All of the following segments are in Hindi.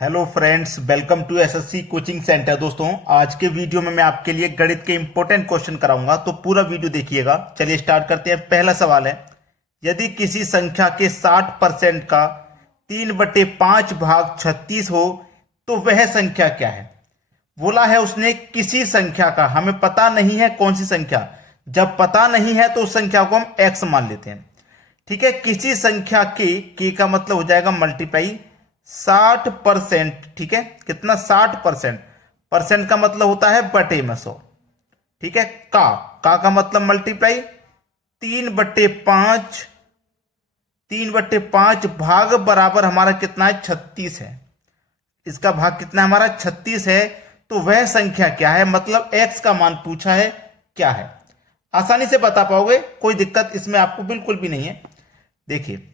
Hello friends, welcome to SSC coaching centre. दोस्तों, आज के वीडियो में मैं आपके लिए गणित के इंपॉर्टेंट क्वेश्चन कराऊंगा, तो पूरा वीडियो देखिएगा। चलिए स्टार्ट करते हैं। पहला सवाल है, यदि किसी संख्या के 60% का 3/5 भाग 36 हो तो वह संख्या क्या है। बोला है उसने किसी संख्या का, हमें पता नहीं है कौन सी संख्या। जब पता नहीं है तो उस संख्या को हम एक्स मान लेते हैं। ठीक है, किसी संख्या के का मतलब हो जाएगा मल्टीप्लाई 60%। ठीक है, कितना 60%। परसेंट का मतलब होता है बटे में 100। ठीक है, का मतलब मल्टीप्लाई 3/5। 3/5 भाग बराबर हमारा कितना है 36 है। इसका भाग कितना हमारा 36 है। तो वह संख्या क्या है, मतलब एक्स का मान पूछा है क्या है। आसानी से बता पाओगे, कोई दिक्कत इसमें आपको बिल्कुल भी नहीं है। देखिए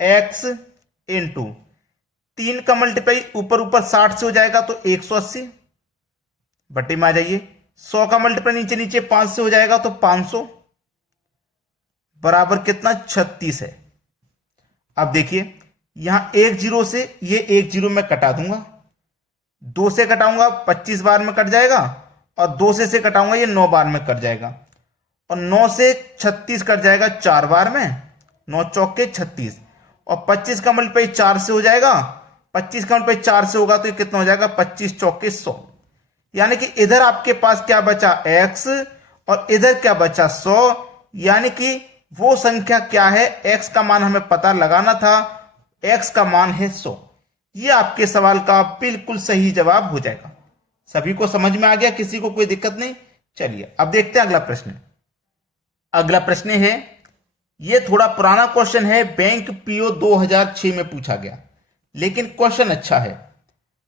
एक्स इंटू 3 का मल्टीप्लाई ऊपर ऊपर 60 से हो जाएगा तो 180 बटे में आ जाइए। 100 का मल्टीप्लाई नीचे नीचे 5 से हो जाएगा तो 500 बराबर कितना 36 है। अब देखिए यहां एक जीरो से ये एक जीरो में कटा दूंगा, 2 से कटाऊंगा 25 बार में कट जाएगा, और 2 से कटाऊंगा ये 9 बार में कट जाएगा, और 9 से 36 कट जाएगा 4 बार में, 9 चौके 36, और 25 का मल्टीप्लाई 4 से हो जाएगा। 25 का मल्टीप्लाई 4 से होगा तो ये कितना हो जाएगा 25 चौके 100। यानी कि इधर आपके पास क्या बचा x, और इधर क्या बचा 100। यानी कि वो संख्या क्या है, x का मान हमें पता लगाना था, x का मान है 100। ये आपके सवाल का बिल्कुल सही जवाब हो जाएगा। सभी को समझ में आ गया, किसी को कोई दिक्कत नहीं। चलिए अब देखते हैं अगला प्रश्न। अगला प्रश्न है, ये थोड़ा पुराना क्वेश्चन है, बैंक पीओ 2006 में पूछा गया, लेकिन क्वेश्चन अच्छा है।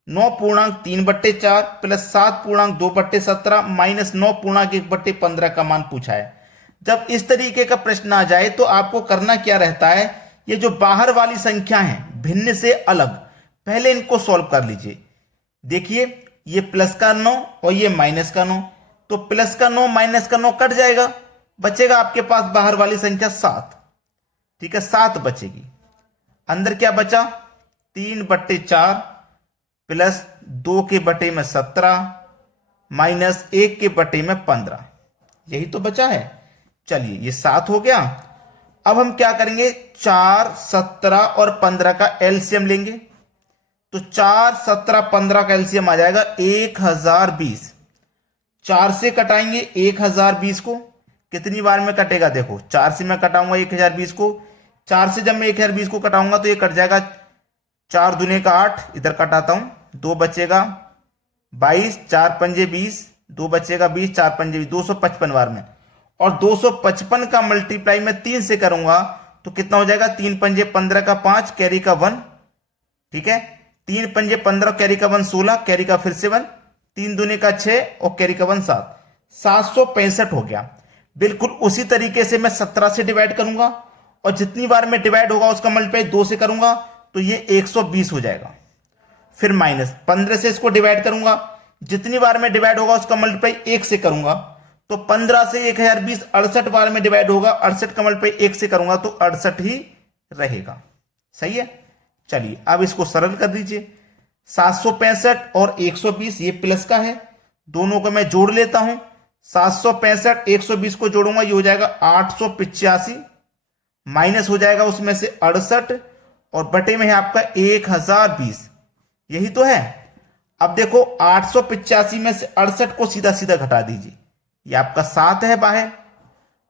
9.3/4 प्लस 7.2/17 माइनस 9.1/15 का मान पूछा है। जब इस तरीके का प्रश्न आ जाए तो आपको करना क्या रहता है, ये जो बाहर वाली संख्या है भिन्न से अलग, पहले इनको सॉल्व कर लीजिए। देखिए ये प्लस का 9 और ये माइनस का 9, तो प्लस का 9 माइनस का 9 कट जाएगा, बचेगा आपके पास बाहर वाली संख्या 7। ठीक है, 7 बचेगी। अंदर क्या बचा 3/4 प्लस 2 के बटे में 17 माइनस 1 के बटे में 15, यही तो बचा है। चलिए ये 7 हो गया। अब हम क्या करेंगे, 4, 17 और 15 का एलसीएम लेंगे। तो 4, 17, 15 का एलसीएम आ जाएगा 1020। 4 से कटाएंगे 1020 को, कितनी बार में कटेगा, देखो 4 से मैं कटाऊंगा 1020 को। 4 से जब मैं 1020 को कटाऊंगा तो ये कट जाएगा 4 दूने का 8, इधर कटाता हूं, 2 बचेगा 22, 4 पंजे 20, 2 बचेगा 20, 4 पंजे 20, 255 बार में। और 255 का मल्टीप्लाई में 3 से करूंगा तो कितना हो जाएगा, 3 पंजे 15 का 5, कैरी का 1। ठीक है, 3 पंजे 15, कैरी का 1 16, कैरी का फिर से 1, 3 दूने का 6 और कैरी का 1 7, 765 हो गया। बिल्कुल उसी तरीके से मैं 17 से डिवाइड करूंगा, और जितनी बार में डिवाइड होगा उसका मल्टीप्लाई 2 से करूंगा तो ये 120 हो जाएगा। फिर माइनस 15 से इसको डिवाइड करूंगा, जितनी बार में डिवाइड होगा उसका मल्टीप्लाई 1 से करूंगा, तो 15 से 1020 68 बार में डिवाइड होगा, 68 का मल्टीप्लाई 1 से करूंगा तो 68 ही रहेगा। सही है। चलिए अब इसको सरल कर दीजिए। 765 और 120 ये प्लस का है, दोनों को मैं जोड़ लेता हूं। 765 120 को जोड़ूंगा, ये हो जाएगा 885, माइनस हो जाएगा उसमें से 68, और बटे में है आपका 1020, यही तो है। अब देखो 885 में से 68 को सीधा सीधा घटा दीजिए, ये आपका 7 है बाहर।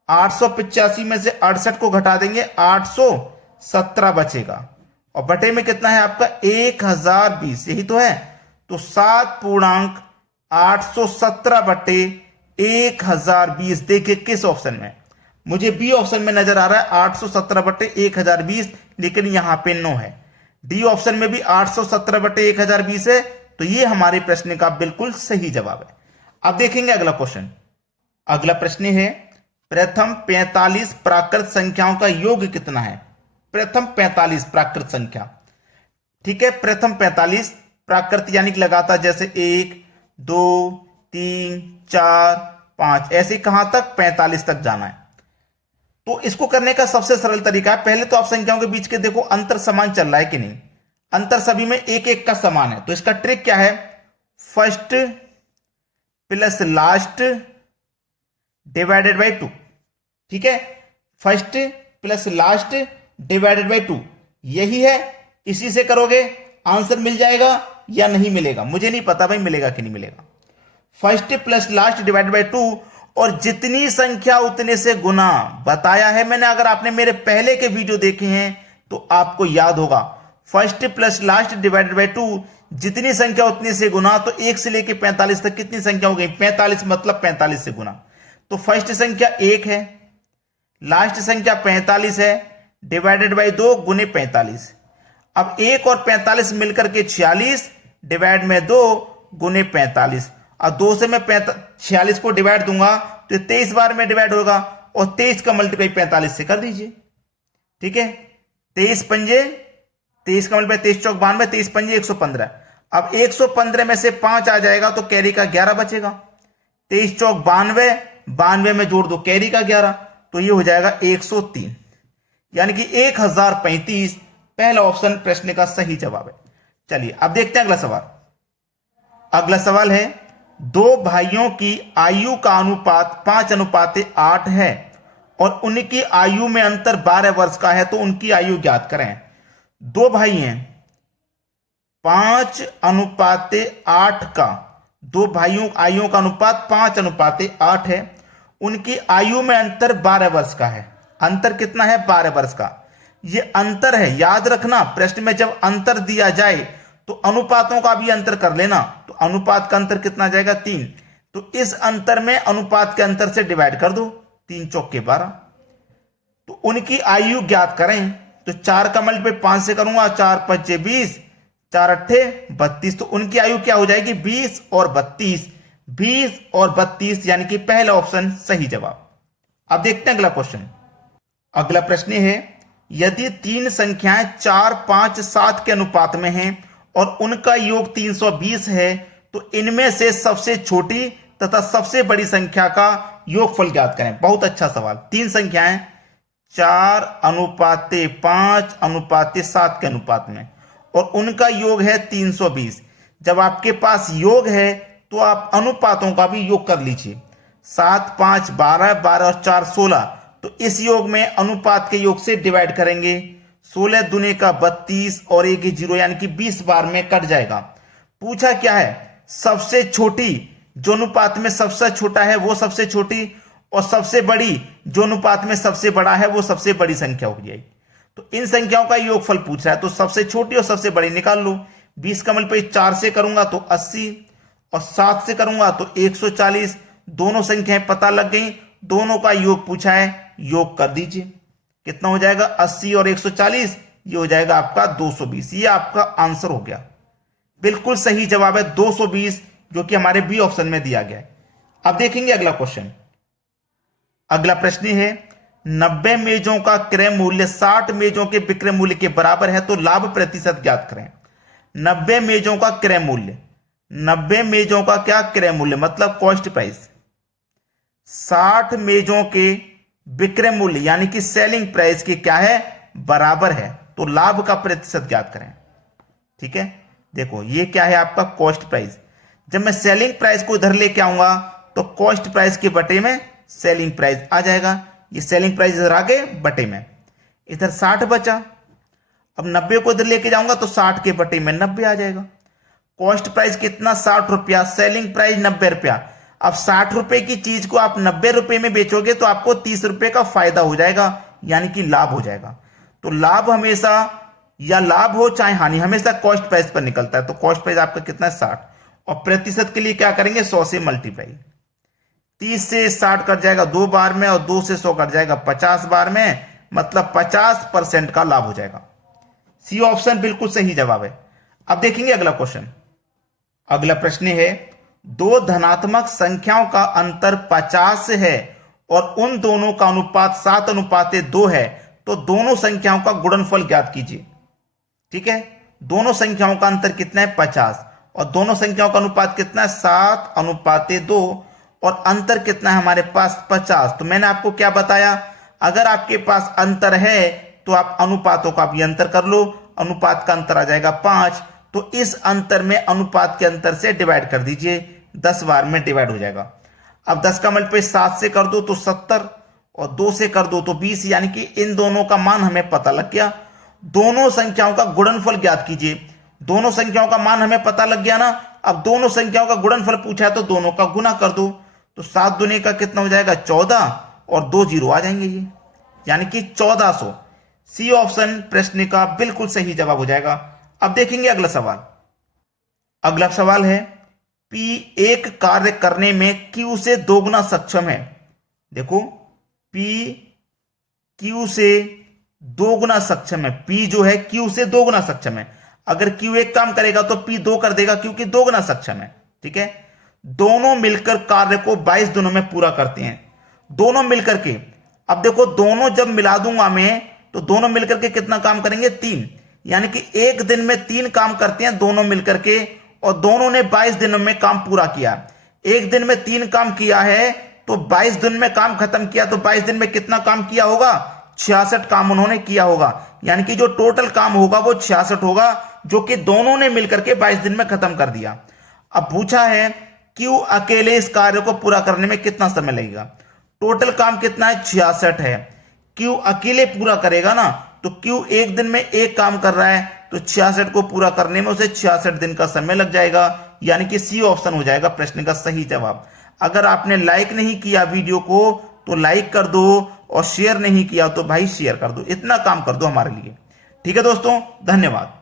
885 में से 68 को घटा देंगे 817 बचेगा, और बटे में कितना है आपका 1020, यही तो है। तो 7.817 बटे 1020। देखिए किस ऑप्शन में, मुझे बी ऑप्शन में नजर आ रहा है 817 बटे 1020, लेकिन यहां पे 9 है। डी ऑप्शन में भी 817 बटे 1020 है, तो ये हमारे प्रश्न का बिल्कुल सही जवाब है। अब देखेंगे अगला क्वेश्चन। अगला प्रश्न है, प्रथम 45 प्राकृत संख्याओं का योग कितना है। प्रथम 45 प्राकृत संख्या। ठीक है, प्रथम 45 प्राकृत यानी कि लगातार, जैसे 1 2 3 4 5, ऐसे कहां तक 45 तक जाना है। तो इसको करने का सबसे सरल तरीका है, पहले तो आप संख्याओं के बीच के देखो अंतर समान चल रहा है कि नहीं। अंतर सभी में एक एक का समान है। तो इसका ट्रिक क्या है, first plus last divided by 2। ठीक है, first plus last divided by 2 यही है। इसी से करोगे आंसर मिल जाएगा या नहीं मिलेगा, मुझे नहीं पता भाई मिलेगा कि नहीं मिलेगा। First plus last divided by 2 और जितनी संख्या उतने से गुना, बताया है मैंने। अगर आपने मेरे पहले के वीडियो देखे हैं तो आपको याद होगा, first plus last divided by 2 जितनी संख्या उतने से गुना। तो 1 से लेकर 45 तक कितनी संख्या हो गई, 45, मतलब 45 से गुना। तो फर्स्ट संख्या 1 है, लास्ट संख्या 45 है, डिवाइडेड बाई 2 गुने 45। अब 1 और 45 मिलकर के 46 डिवाइड में 2 गुने 45। अब 2 से मैं 46 को डिवाइड दूंगा तो 23 बार में डिवाइड होगा, और 23 का मल्टीप्लाई 45 से कर दीजिए। ठीक है, 23 पंजे 23 का मल्टीप्लाई 23 चौक 92, 23 पंजे 115। अब 115 में से 5 आ जाएगा तो कैरी का 11 बचेगा। 23 चौक 92, 92 में जोड़ दो कैरी का 11, तो ये हो जाएगा 103, यानी कि 1035 पहला ऑप्शन प्रश्न का सही जवाब है। चलिए अब देखते हैं अगला सवाल। अगला सवाल है, दो भाइयों की आयु का अनुपात 5:8 है और उनकी आयु में अंतर 12 वर्ष का है, तो उनकी आयु ज्ञात करें। दो भाई हैं, 5:8 का, दो भाइयों आयु का अनुपात 5:8 है, उनकी आयु में अंतर 12 वर्ष का है। अंतर कितना है, 12 वर्ष का। ये अंतर है, याद रखना प्रश्न में जब अंतर दिया जाए तो अनुपातों का भी अंतर कर लेना। तो अनुपात का अंतर कितना जाएगा, 3। तो इस अंतर में अनुपात के अंतर से डिवाइड कर दो, 3 चौके 12। तो उनकी आयु ज्ञात करें, तो 4 का मल्टीप्लाई 5 से करूंगा, 4 5 20, 4 8 32। तो उनकी आयु क्या हो जाएगी, 20 और 32, 20 और 32, यानी कि पहला ऑप्शन सही जवाब। अब देखते हैं अगला क्वेश्चन। अगला प्रश्न है, यदि 3 संख्याएं 4 5 7 के अनुपात में हैं और उनका योग 320 है, तो इनमें से सबसे छोटी तथा सबसे बड़ी संख्या का योगफल ज्ञात करें। बहुत अच्छा सवाल। 3 संख्याएं 4:5:7 के अनुपात में और उनका योग है 320। जब आपके पास योग है तो आप अनुपातों का भी योग कर लीजिए। 7 5 12, 12 और 4 16। तो इस योग में अनुपात के योग से डिवाइड करेंगे, 16 दूने का 32 और 1 0, यानी कि 20 बार में कट जाएगा। पूछा क्या है, सबसे छोटी, जो अनुपात में सबसे छोटा है वो सबसे छोटी, और सबसे बड़ी, जो अनुपात में सबसे बड़ा है वो सबसे बड़ी संख्या हो जाएगी। तो इन संख्याओं का योगफल पूछ रहा है, तो सबसे छोटी और सबसे बड़ी निकाल लो। 20 का मल्टीप्लाई 4 से करूंगा तो 80, और 7 से करूंगा तो 140। दोनों संख्याएं पता लग गई, दोनों का योग पूछा है, योग कर दीजिए। कितना हो जाएगा, 80 और 140, ये हो जाएगा आपका 220। ये आपका आंसर हो गया। बिल्कुल सही जवाब है 220, जो कि हमारे बी ऑप्शन में दिया गया है। अब देखेंगे अगला क्वेश्चन। अगला प्रश्न है, 90 मेजों का क्रय मूल्य 60 मेजों के विक्रय मूल्य के बराबर है, तो लाभ प्रतिशत ज्ञात करें। 90 मेजों का क्रय मूल्य, 90 मेजों का क्या क्रय मूल्य, मतलब कॉस्ट प्राइस, 60 मेजों के विक्रय मूल्य यानी कि सेलिंग प्राइस के क्या है, बराबर है, तो लाभ का प्रतिशत ज्ञात करें। ठीक है, देखो ये क्या है आपका कॉस्ट प्राइस। जब मैं सेलिंग प्राइस को इधर लेके आऊंगा तो कॉस्ट प्राइस के बटे में सेलिंग प्राइस आ जाएगा। ये सेलिंग प्राइस इधर आ गए बटे में, इधर 60 बचा। अब 90 को इधर लेके जाऊंगा तो 60 के बटे में 90 आ जाएगा। कॉस्ट प्राइस कितना, 60 रुपया, सेलिंग प्राइस 90 रुपया। अब 60 रुपए की चीज को आप 90 रुपए में बेचोगे तो आपको 30 रुपए का फायदा हो जाएगा, यानी कि लाभ हो जाएगा। तो लाभ हमेशा, या लाभ हो चाहे हानि, हमेशा कॉस्ट प्राइस पर निकलता है। तो कॉस्ट प्राइस आपका कितना है, 60, और प्रतिशत के लिए क्या करेंगे, 100 से मल्टीप्लाई। 30 से 60 कट जाएगा 2 बार में, और 2 से 100 कट जाएगा 50 बार में, मतलब 50% का लाभ हो जाएगा। सी ऑप्शन बिल्कुल सही जवाब है। अब देखेंगे अगला क्वेश्चन। अगला प्रश्न है, दो धनात्मक संख्याओं का अंतर 50 है और उन दोनों का अनुपात 7:2 है, तो दोनों संख्याओं का गुणनफल ज्ञात कीजिए। ठीक है, दोनों संख्याओं का अंतर कितना है, 50, और दोनों संख्याओं का अनुपात कितना है, 7:2, और अंतर कितना है हमारे पास, 50। तो मैंने आपको क्या बताया, अगर आपके पास अंतर है तो आप अनुपातों का भी अंतर कर लो, अनुपात का अंतर आ जाएगा 5, तो इस अंतर में अनुपात के अंतर से डिवाइड कर दीजिए, 10 बार में डिवाइड हो जाएगा। अब 10 का मल्टीप्लाई 7 से कर दो तो 70 और 2 से कर दो तो 20, यानी कि इन दोनों का मान हमें पता लग गया। दोनों संख्याओं का गुणनफल ज्ञात कीजिए। दोनों संख्याओं का मान हमें पता लग गया ना। अब दोनों संख्याओं का गुणनफल पूछा है तो दोनों का गुना कर दो, तो 7 दूनी का कितना हो जाएगा 14 और 2 जीरो आ जाएंगे ये, यानी कि 1400। सी ऑप्शन प्रश्न का बिल्कुल सही जवाब हो जाएगा। अब देखेंगे अगला सवाल। अगला सवाल है P एक कार्य करने में Q से दोगुना सक्षम है। देखो P Q से दोगुना सक्षम है। P जो है Q से दोगुना सक्षम है। अगर Q एक काम करेगा तो P 2 कर देगा क्योंकि दोगुना सक्षम है। ठीक है, दोनों मिलकर कार्य को 22 दिनों में पूरा करते हैं। दोनों मिलकर के, अब देखो दोनों जब मिला दूंगा मैं तो दोनों मिलकर के कितना काम करेंगे 3, यानी कि एक दिन में 3 काम करते हैं दोनों मिलकर के, और दोनों ने 22 दिनों में काम पूरा किया। एक दिन में 3 काम किया है तो 22 दिन में काम खत्म किया, तो 22 दिन में कितना काम किया होगा 66 काम उन्होंने किया होगा, यानी कि जो टोटल काम होगा वो 66 होगा, जो कि दोनों ने मिलकर के 22 दिन में खत्म कर दिया। अब पूछा है Q अकेले इस कार्य को पूरा करने में कितना समय लगेगा। टोटल काम कितना है 66 है, Q अकेले पूरा करेगा ना, तो Q एक दिन में एक काम कर रहा है तो 66 को पूरा करने में उसे 66 दिन का समय लग जाएगा, यानी कि सी ऑप्शन हो जाएगा प्रश्न का सही जवाब। अगर आपने लाइक नहीं किया वीडियो को तो लाइक कर दो, और शेयर नहीं किया तो भाई शेयर कर दो, इतना काम कर दो हमारे लिए। ठीक है दोस्तों, धन्यवाद।